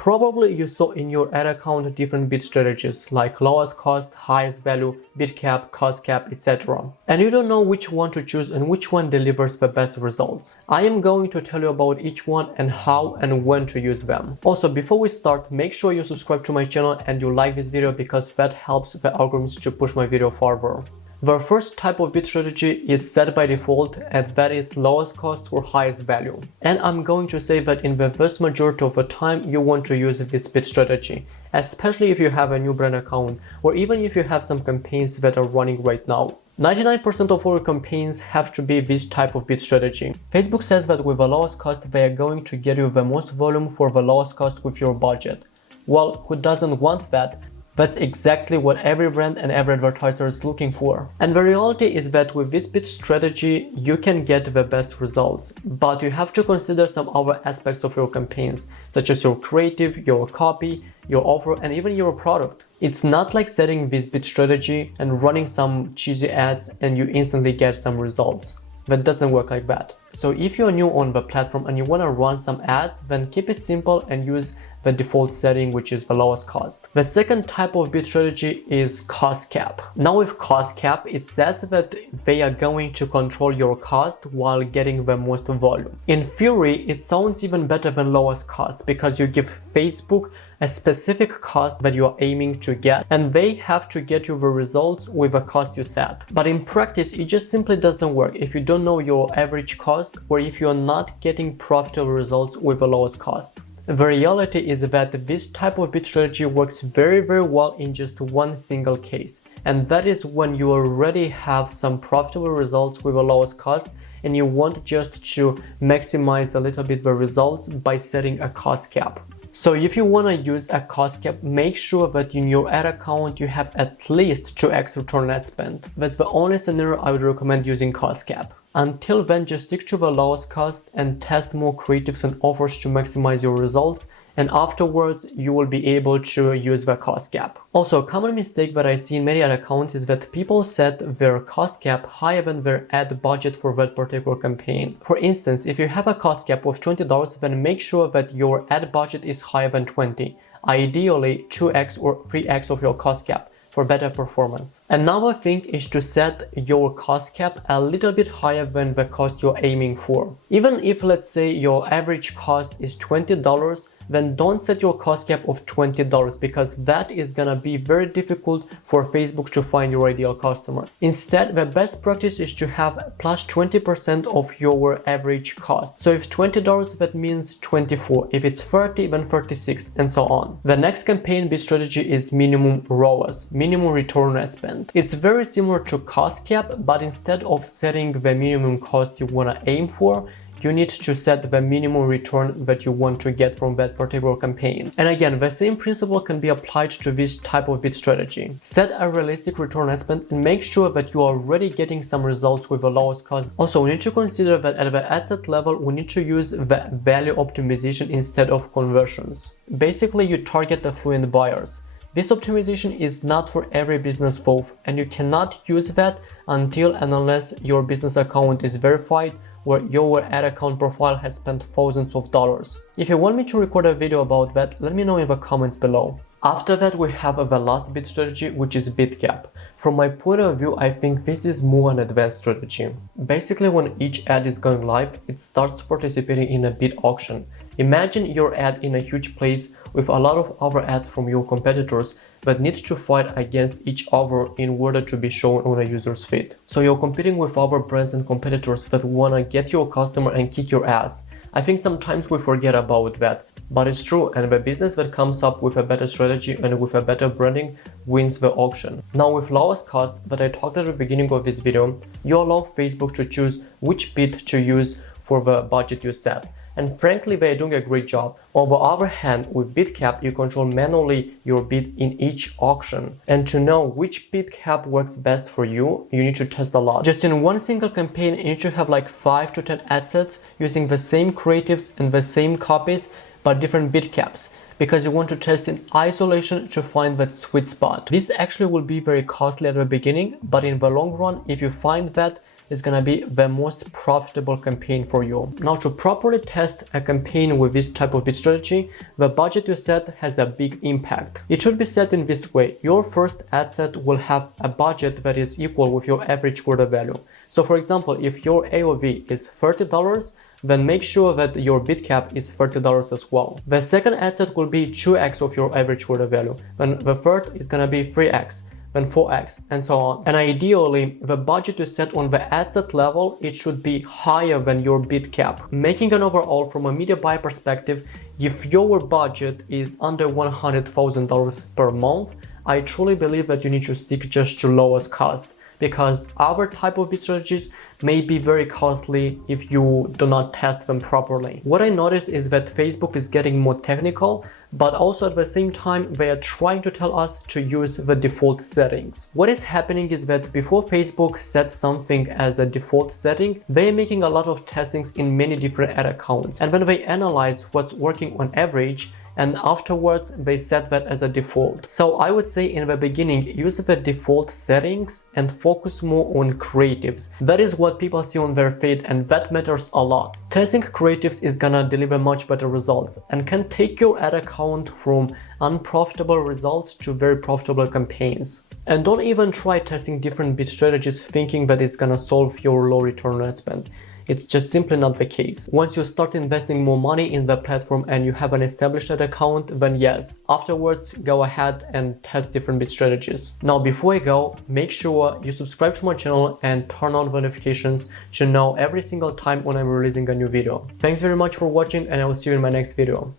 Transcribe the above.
Probably you saw in your ad account different bid strategies like lowest cost, highest value, bid cap, cost cap, etc. And you don't know which one to choose and which one delivers the best results. I am going to tell you about each one and how and when to use them. Also, before we start, make sure you subscribe to my channel and you like this video because that helps the algorithms to push my video further. The first type of bid strategy is set by default, and that is lowest cost or highest value. And I'm going to say that in the vast majority of the time you want to use this bid strategy, especially if you have a new brand account or even if you have some campaigns that are running right now. 99% of our campaigns have to be this type of bid strategy. Facebook says that with the lowest cost they are going to get you the most volume for the lowest cost with your budget. Well, who doesn't want that? That's exactly what every brand and every advertiser is looking for. And the reality is that with this bid strategy, you can get the best results. But you have to consider some other aspects of your campaigns, such as your creative, your copy, your offer, and even your product. It's not like setting this bid strategy and running some cheesy ads and you instantly get some results. That doesn't work like that. So if you're new on the platform and you want to run some ads, then keep it simple and use the default setting, which is the lowest cost. The second type of bid strategy is cost cap. Now with cost cap, it says that they are going to control your cost while getting the most volume. In theory, it sounds even better than lowest cost because you give Facebook a specific cost that you are aiming to get, and they have to get you the results with the cost you set. But in practice, it just simply doesn't work if you don't know your average cost or if you're not getting profitable results with the lowest cost. The reality is that this type of bid strategy works very well in just one single case, and that is when you already have some profitable results with the lowest cost and you want just to maximize a little bit the results by setting a cost cap. So if you want to use a cost cap, make sure that in your ad account you have at least 2x return on ad spend. That's the only scenario I would recommend using cost cap. Until then, just stick to the lowest cost and test more creatives and offers to maximize your results, and afterwards you will be able to use the cost cap. Also, a common mistake that I see in many ad accounts is that people set their cost cap higher than their ad budget for that particular campaign. For instance, if you have a cost cap of $20, then make sure that your ad budget is higher than 20, ideally 2x or 3x of your cost cap for better performance. Another thing is to set your cost cap a little bit higher than the cost you're aiming for. Even if, let's say, your average cost is $20, then don't set your cost cap of $20 because that is gonna be very difficult for Facebook to find your ideal customer. Instead, the best practice is to have plus 20% of your average cost. So if $20, that means 24. If it's 30, then 36, and so on. The next campaign bid strategy is minimum ROAS, minimum return on ad spend. It's very similar to cost cap, but instead of setting the minimum cost you wanna aim for, you need to set the minimum return that you want to get from that particular campaign. And again, the same principle can be applied to this type of bid strategy. Set a realistic return on ad spend and make sure that you are already getting some results with the lowest cost. Also, we need to consider that at the ad set level, we need to use the value optimization instead of conversions. Basically, you target affluent buyers. This optimization is not for every business though, and you cannot use that until and unless your business account is verified where your ad account profile has spent thousands of dollars. If you want me to record a video about that, let me know in the comments below. After that, we have the last bid strategy, which is Bitcap. From my point of view, I think this is more an advanced strategy. Basically, when each ad is going live, it starts participating in a bid auction. Imagine your ad in a huge place with a lot of other ads from your competitors that need to fight against each other in order to be shown on a user's feed. So you're competing with other brands and competitors that wanna get your customer and kick your ass. I think sometimes we forget about that, but it's true, and the business that comes up with a better strategy and with a better branding wins the auction. Now with lowest cost that I talked at the beginning of this video, you allow Facebook to choose which bid to use for the budget you set. And frankly, they are doing a great job. On the other hand, with Bitcap, you control manually your bid in each auction. And to know which bid cap works best for you, you need to test a lot. Just in one single campaign, you need to have like 5 to 10 ad sets using the same creatives and the same copies, but different bid caps, because you want to test in isolation to find that sweet spot. This actually will be very costly at the beginning, but in the long run, if you find that, is gonna be the most profitable campaign for you. Now, to properly test a campaign with this type of bid strategy, the budget you set has a big impact. It should be set in this way. Your first ad set will have a budget that is equal with your average order value. So for example, if your AOV is $30, then make sure that your Bitcap is $30 as well. The second ad set will be 2x of your average order value. Then the third is gonna be 3x, then 4x, and so on. And ideally, the budget you set on the ad set level, it should be higher than your Bitcap. Making an overall from a media buy perspective, if your budget is under $100,000 per month, I truly believe that you need to stick just to lowest cost, because other type of bid strategies may be very costly if you do not test them properly. What I noticed is that Facebook is getting more technical, but also at the same time they are trying to tell us to use the default settings. What is happening is that before Facebook sets something as a default setting, they are making a lot of testings in many different ad accounts, and when they analyze what's working on average, and afterwards they set that as a default. So I would say in the beginning, use the default settings and focus more on creatives. That is what people see on their feed, and that matters a lot. Testing creatives is gonna deliver much better results and can take your ad account from unprofitable results to very profitable campaigns. And don't even try testing different bid strategies thinking that it's gonna solve your low return on spend. It's just simply not the case. Once you start investing more money in the platform and you have an established ad account, then yes, afterwards go ahead and test different bid strategies. Now, before I go, make sure you subscribe to my channel and turn on notifications to know every single time when I'm releasing a new video. Thanks very much for watching, and I will see you in my next video.